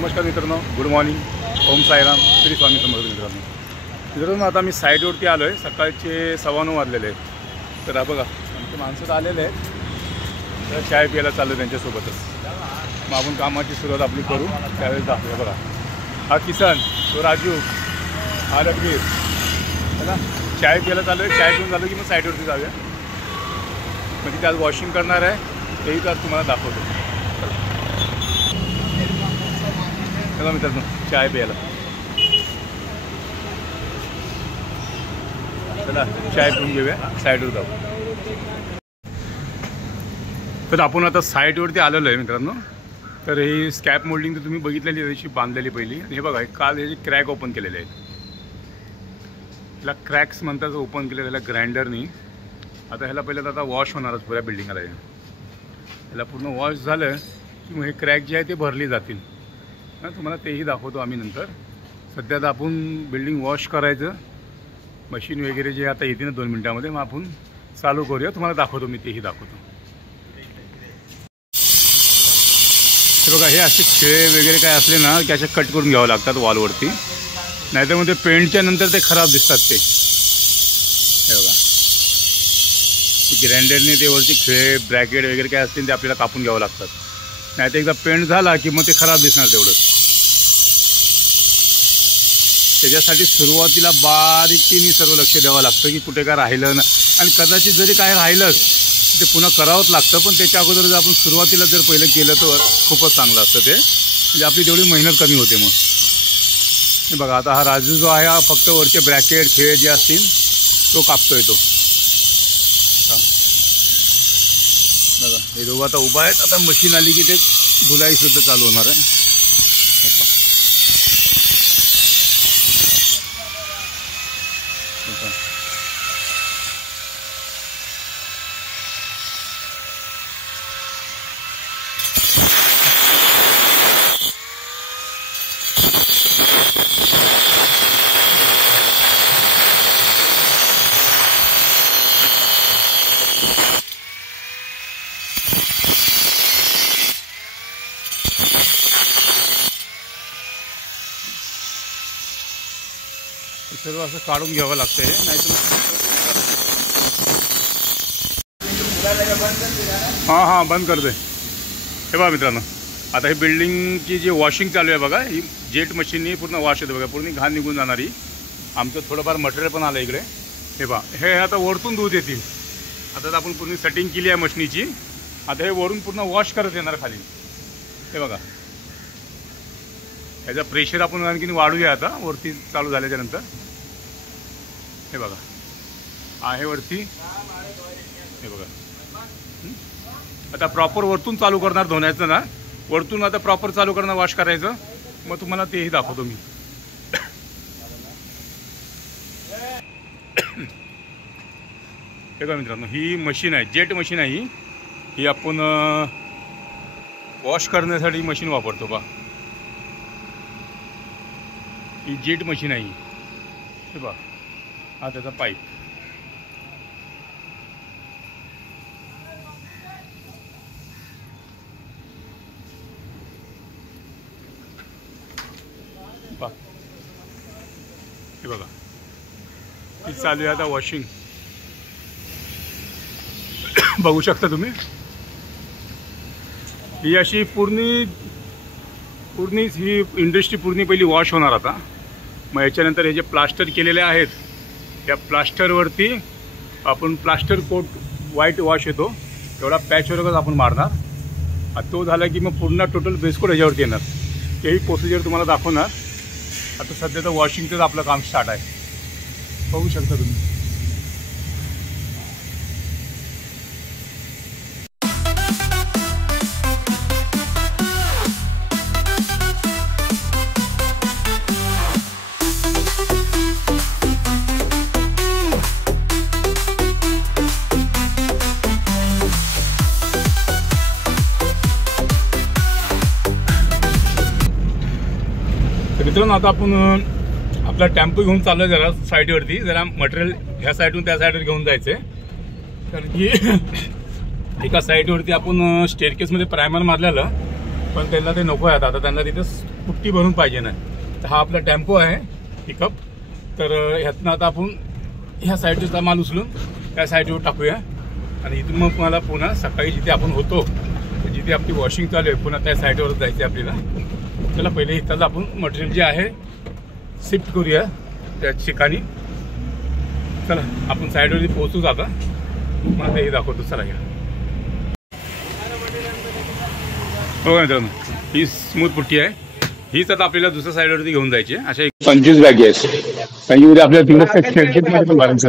नमस्कार मित्रांनो, good morning, Om साईराम, श्री स्वामी समर्थ. मित्रांनो आता मी साईटवरती आलो आहे. सकाळचे 9:15 वाजलेले आहेत. तर हा बघा आमचे माणसं तर आलेले आहेत. तर चाय प्यायला चाललो त्यांच्यासोबतच. मग आपण कामाची सुरुवात आपली करू त्यावेळेस दाखवूया. बघा हा किसन, तो राजू, हा रणवीर, है ना. चाय प्यायला चालू आहे. चाय पिऊन झालं की मग साईटवरती जाऊया. म्हणजे त्यात वॉशिंग करणार आहे, तेही त्यात तुम्हाला दाखवतो. चला मित्रांनो चाय प्यायला. चला चाय पिऊन घेऊया, साईडवर जाऊ. तर आपण आता साईटवरती आलेलो आहे मित्रांनो. तर ही स्कॅप मोल्डिंग तर तुम्ही बघितलेली त्याची बांधलेली पहिली. आणि हे बघा काल ह्याचे क्रॅक ओपन केलेले आहेत. ह्याला क्रॅक्स म्हणतात ओपन केलेलं ह्याला ग्राइंडरनी. आता ह्याला पहिलं आता वॉश होणारच पुऱ्या बिल्डिंगला. ह्याला पूर्ण वॉश झालं की मग हे क्रॅक जे आहे ते भरली जातील. तुम्हाला तेही दाखवतो आम्ही नंतर. सध्या तर आपण बिल्डिंग वॉश करायचं, मशीन वगैरे जे आता येते ना 2 मिनटामध्ये, मग आपण चालू करूया. तुम्हाला दाखवतो, मी तेही दाखवतो. हे बघा हे असे खिळे वगैरे काय असले ना की असे कट करून घ्यावं लागतात वॉलवरती, नाहीतर मग ते पेंटच्या नंतर ते खराब दिसतात. ते हे बघा ग्राइंडरने ते वरती खिळे ब्रॅकेट वगैरे काय असतील ते आपल्याला कापून घ्यावं लागतात. नाही तर एकदा पेंट झाला की मग ते खराब दिसणार तेवढंच. त्याच्यासाठी सुरुवातीला बारीकीने सर्व लक्ष द्यावं लागतं की कुठे काय राहिलं ना. आणि कदाचित जरी काय राहिलंच ते पुन्हा करावंच लागतं. पण त्याच्या अगोदर जर आपण सुरुवातीला जर पहिलं केलं तर खूपच चांगलं असतं ते. म्हणजे आपली तेवढी मेहनत कमी होते. मग हे बघा आता हा राजू जो आहे हा फक्त वरचे ब्रॅकेट खेळ जे असतील तो कापतोय तो. बघा हे दोघं आता उभा आहेत. आता मशीन आली की ते धुलाई सुद्धा चालू होणार आहे. सर्व असं काढून घ्यावं लागतं. हे नाही तर हां बंद कर दे. हे बघा मित्रांनो आता ही बिल्डिंगची जी वॉशिंग चालू आहे बघा, ही जेट मशीननी पूर्ण वॉश होते बघा. पूर्ण घाण निघून जाणारी. आमचं थोडंफार मटेरियल पण आलं इकडे. हे बघा हे आता वरतून दूध येतील. आता आपण पूर्ण सेटिंग केली आहे मशीनीची. आता हे वरून पूर्ण वॉश करत येणार खाली. हे बघा ह्याचा प्रेशर आपण आणखीन वाढूया आता वरती चालू झाल्याच्या नंतर. हे बघा आहे वरती. हे बघा आता प्रॉपर वरतून चालू करणार धुण्याचं ना. वरतून आता प्रॉपर चालू करणार वॉश करायचं. मग तुम्हाला तेही दाखवतो मी. हे बघा मित्रांनो ही मशीन आहे, जेट मशीन आहे ही आपण वॉश करण्यासाठी मशीन वापरतो बा. ही जेट मशीन आहे. हे बघा हा त्याचा पाईप. हे बघा ही चालू आहे आता वॉशिंग. बघू शकता तुम्ही. ही अशी पूर्ण ही इंडस्ट्री पूर्ण पहिली वॉश होणार आता. मग याच्यानंतर हे जे प्लास्टर केलेले आहेत त्या प्लास्टरवरती आपण प्लास्टर कोट व्हाईट वॉश येतो तेवढा पॅचवरच आपण मारणार. आता तो झाला की मग पूर्ण टोटल बेसकोट ह्याच्यावरती येणार. तेही प्रोसिजर तुम्हाला दाखवणार. आता सध्या तर वॉशिंगचंच आपलं काम स्टार्ट आहे. बघू शकता तुम्ही. मित्रांनो आता आपण आपला टेम्पो घेऊन चाललो जरा साईडवरती. जरा मटेरियल ह्या साईडून त्या साईडवर घेऊन जायचं आहे. कारण की एका साईडवरती आपण स्टेअरकेसमध्ये प्रायमर मारलेलं, पण त्यांना ते नको आहे. आता त्यांना तिथं पुट्टी भरून पाहिजे नाही. तर हा आपला टेम्पो आहे पिकअप. तर ह्यातनं आता आपण ह्या साईडचा माल उचलून त्या साईडवर टाकूया आणि इथून मग मला पुन्हा सकाळी जिथे आपण होतो जिथे आपली वॉशिंग चालू आहे पुन्हा त्या साईडवरच जायचं आहे आपल्याला. चला पहिले इथलं आपण मटेरियल जे आहे शिफ्ट करूया त्या ठिकाणी. चला आपण साईडवरती पोहोचू आता. मला हे दाखवतो. चला या बघा मित्रांनो, ही स्मूथ पुट्टी आहे. हीच आता आपल्याला दुसऱ्या साईडवरती घेऊन जायची आहे. अशा 25 बॅगी आहेत. बॅगीमध्ये आपल्याला तिकडे पण भरायचं.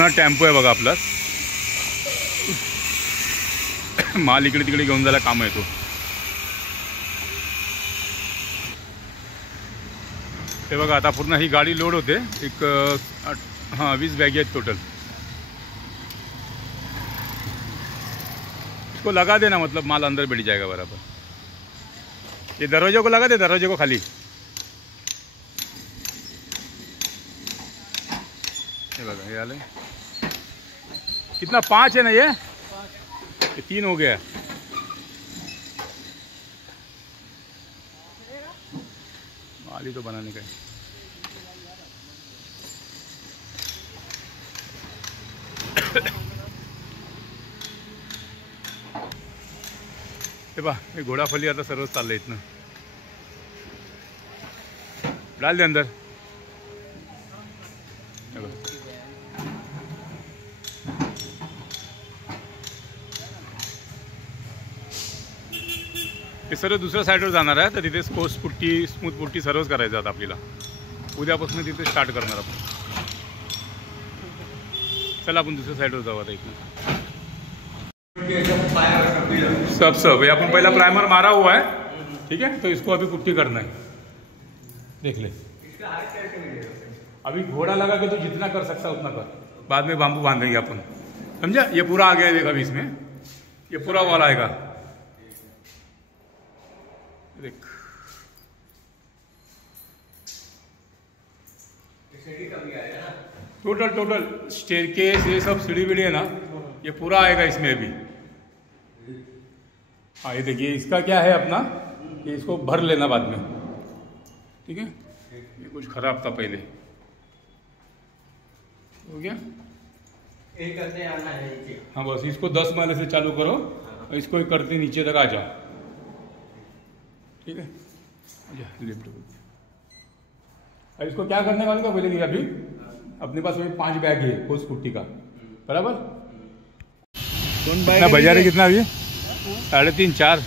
हा टेम्पो आहे बघा आपला. माल इकडे तिकडे घेऊन जायला काम येतो. हे बघा आता पूर्ण ही गाडी लोड होते. एक 20 बॅगी आहेत टोटल. इसको लगा देना, मतलब माल अंदर बैठ जाएगा बराबर. ये दरवाजे को लगा दे, दरवाजे को खाली. ये बघा हे आले. कितना 5 है ना ये 3 हो गया. माली तो बनाने का है. हे बा हे घोडाफली आता सर्व चाललंय इथनं. डाल दे अंदर. हे सर्व दुसऱ्या साईडवर जाणार आहे. तर तिथे स्पोर्ट्स पुट्टी स्मूथ पुट्टी सर्वच करायचं आता आपल्याला. उद्यापासून तिथे स्टार्ट करणार आपण. चला अपन दूसरे साइड हो जाओ. आता इतना सब ये अपन पहला प्राइमर मारा हुआ है. ठीक है, तो इसको अभी पुट्टी करना है. देख ले, अभी घोड़ा लगा के तो जितना कर सकता उतना कर. बाद में बांबू बांधेंगे अपन, समझा. ये पूरा आ गया. देखा अभी इसमें ये पूरा वाला आएगा. देख टोटल स्टेयरकेस ये सब सीढ़ी वीढ़ी है ना, ये पूरा आएगा इसमें अभी. हाँ ये देखिए, इसका क्या है अपना, कि इसको भर लेना बाद में. ठीक है, ये कुछ खराब था पहले. हो गया. आना है. हाँ बस इसको 10 माले से चालू करो और इसको करते नीचे तक आ जाओ. ठीक है, लिफ्ट. अब इसको क्या करने वाले का बोलेंगे. अभी अपने पास वही 5 बैग है उस पुट्टी का बराबर. कितना बाजार है, कितना अभी 3.5 4.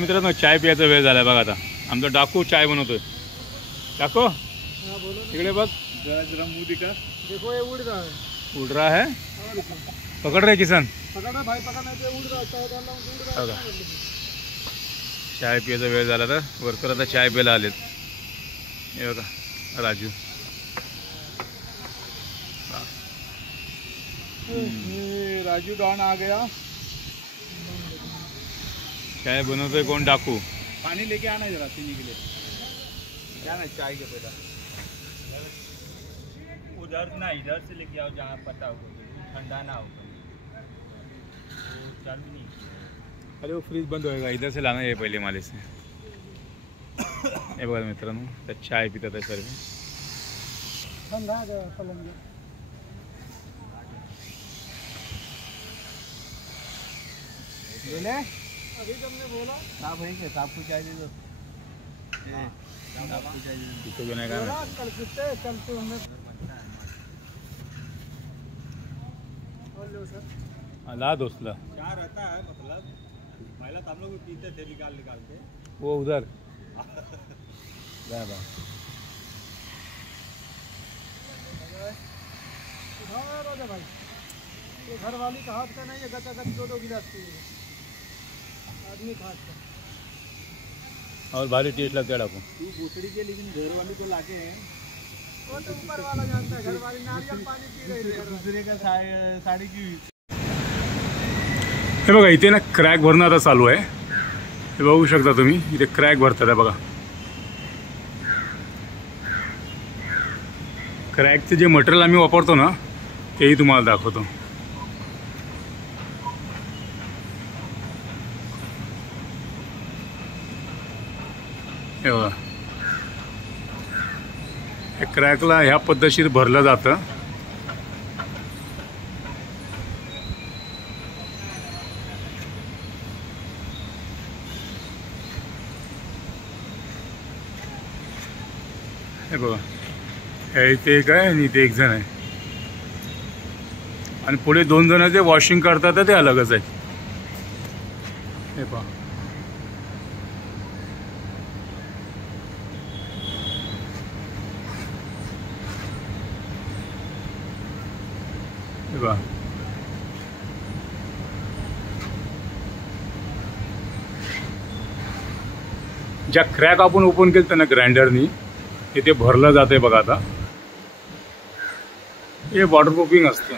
मित्रांनो चाय प्यायचा वेळ झाला बघा. आता आमचा डाकू चाय बनवतोय. डाको इकडे बघ जरा मुदी का. देखो ये उड़ रहा है. पकड़ रहे किसान. पकड़ रहा भाई, पकड़ना है. उड़ रहा. चाय प्यायचा वेळ झाला तर वर्कर आता चाय प्यायला आलेत. हे बघा राजू. राजू डॉन आ गया. चाय बनवतोय कोण. डाकू. पानी लेके आना जरा पीने के लिए. क्या ना चाय के पैसा उधर ना इधर से लेके आओ जहाँ पता हो, ठंडा ना हो. चालू नहीं. अरे वो फ्रीज बंद होएगा. इधर से लाना है पहले माले से. हे बघा मित्रांनो, त्यात चाय पितात आहे सर्व. बोले अभी तुमने बोला साहब है क्या. साहब को चाय दे दो. इसको भी नहीं करना. कल कितने चलते हमें ला दोस्तला. क्या रहता है मतलब, पहले तो हम लोग पीते थे निकाल के. वो उधर भाई, ये घर वाली का हाथ का नहीं है. गचा 2 गिलास पिए आदमी का हाथ का. और भारी टेस्ट लगता है. डाकू तू भूसड़ी के, लेकिन घर वाली को लाके है वो तो ऊपर वाला जानता है. घर वाली नारियल पानी पी रही है. दूसरे का साड़ी की. हे बघा इथे ना क्रॅक भरणं आता चालू आहे. हे बघू शकता तुम्ही, इथे क्रॅक भरतात आहे बघा. क्रॅकचं जे मटेरियल आम्ही वापरतो ना तेही तुम्हाला दाखवतो. हे बघा, हे क्रॅकला ह्या पद्धतशीर भरलं जातं. हे बघा, हे इथे एक आहे आणि इथे एक जण आहे आणि पुढे 2 जण जे वॉशिंग करतात ते अलगच आहे. हे पहा, हे पहा, ज्या क्रॅक आपण ओपन केलं त्यांना ग्राइंडरनी इथे भरलं जाते बघा. आता हे वॉटरप्रूफिंग असतं.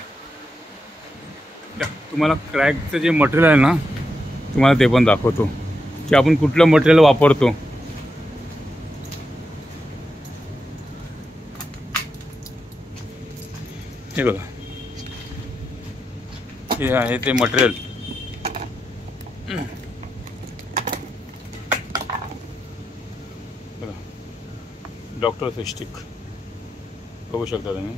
तुम्हाला क्रॅकचं जे मटेरियल आहे ना तुम्हाला ते पण दाखवतो की आपण कुठलं मटेरियल वापरतो. हे बघा, हे आहे ते मटेरियल. बघा, डॉक्टर फेस्टिक बघू शकता तुम्ही.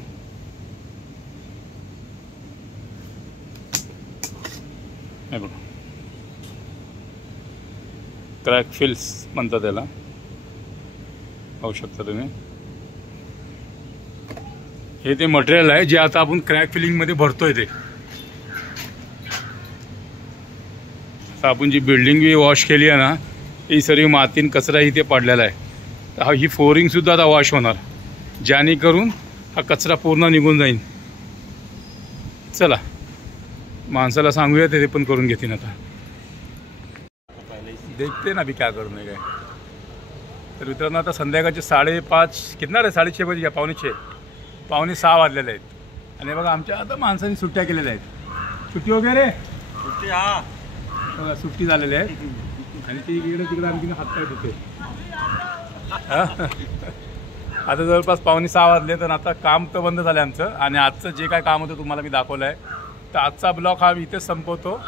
हे बघा, क्रॅक फिल्स म्हणतात त्याला, पाहू शकता तुम्ही. हे ते मटेरियल आहे जे आता आपण क्रॅक फिलिंगमध्ये भरतोय. ते आता आपण जी बिल्डिंग बी वॉश केली आहे ना ही सर्व मातीन कचरा इथे पडलेला आहे. तर ही फ्लोरिंगसुद्धा आता वॉश होणार जेणेकरून हा कचरा पूर्ण निघून जाईल. चला माणसाला सांगूया ते पण करून घेतील. आता देखते ना भी क्या करू नये काय. तर मित्रांनो आता संध्याकाळचे 5:30 कितना रे 6:30 वाजे घ्या, 5:45 5:45 वाजलेले आहेत. आणि बघा आमच्या आता माणसांनी सुट्ट्या केलेल्या आहेत. सुट्टी वगैरे सुट्टी, हा बघा सुट्टी झालेल्या आहेत. आणि ती इकडे तिकडे आणखी हातपाय धुते. आता जवळपास 5:45 वाजले. तर आता काम तर बंद झालं आमचं. आणि आजचं जे काय काम होतं तुम्हाला मी दाखवलं आहे. तर आजचा ब्लॉग हा इथेच संपवतो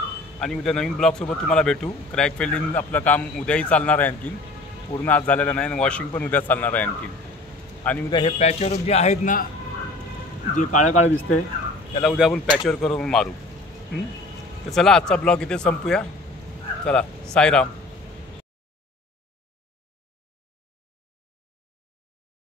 आणि उद्या नवीन ब्लॉगसोबत तुम्हाला भेटू. क्रॅक फिलिंग आपलं काम उद्याही चालणार आहे, आणखीन पूर्ण आज झालेलं नाही. आणि वॉशिंग पण उद्या चालणार आहे आणखीन. आणि उद्या हे पॅचवर्क जे आहेत ना जे काळं काळं दिसतंय त्याला उद्या आपण पॅचवर्क करून मारू. तर चला आजचा ब्लॉग इथे संपूया. चला, साईराम.